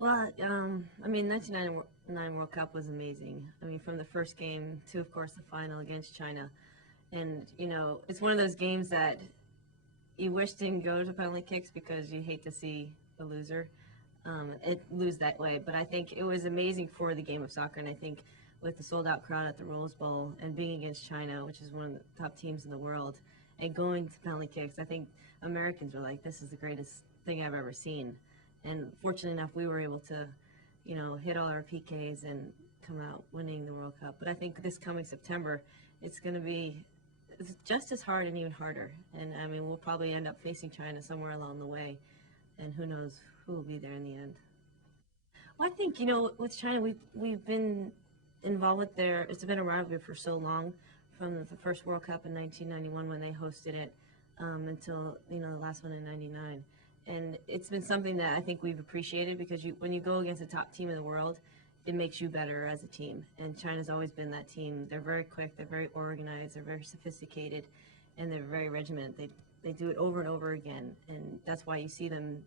Well, I mean, 1999 World Cup was amazing. I mean, from the first game to, of course, the final against China. And, it's one of those games that you wish didn't go to penalty kicks because you hate to see the loser it lose that way. But I think it was amazing for the game of soccer. And I think with the sold out crowd at the Rose Bowl and being against China, which is one of the top teams in the world, and going to penalty kicks, I think Americans were like, this is the greatest thing I've ever seen. And fortunately enough, we were able to, hit all our PKs and come out winning the World Cup. But I think this coming September, it's going to be just as hard and even harder. And I mean, we'll probably end up facing China somewhere along the way. And who knows who will be there in the end. Well, I think, with China, we've been involved with it's been a rivalry for so long, from the first World Cup in 1991 when they hosted it until, the last one in 99. And it's been something that I think we've appreciated because when you go against a top team in the world, it makes you better as a team. And China's always been that team. They're very quick, they're very organized, they're very sophisticated, and they're very regimented. They do it over and over again, and that's why you see them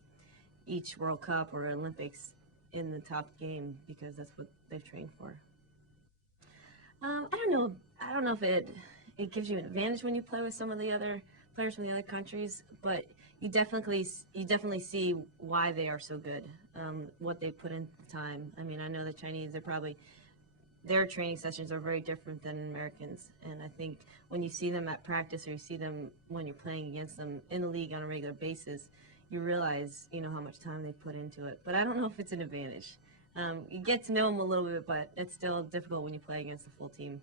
each World Cup or Olympics in the top game because that's what they've trained for. I don't know. I don't know if it gives you an advantage when you play with some of the other players from the other countries, but you definitely see why they are so good, what they put in the time. I mean, I know the Chinese, their training sessions are very different than Americans, and I think when you see them at practice or you see them when you're playing against them in the league on a regular basis, you realize how much time they put into it. But I don't know if it's an advantage. You get to know them a little bit, but it's still difficult when you play against a full team.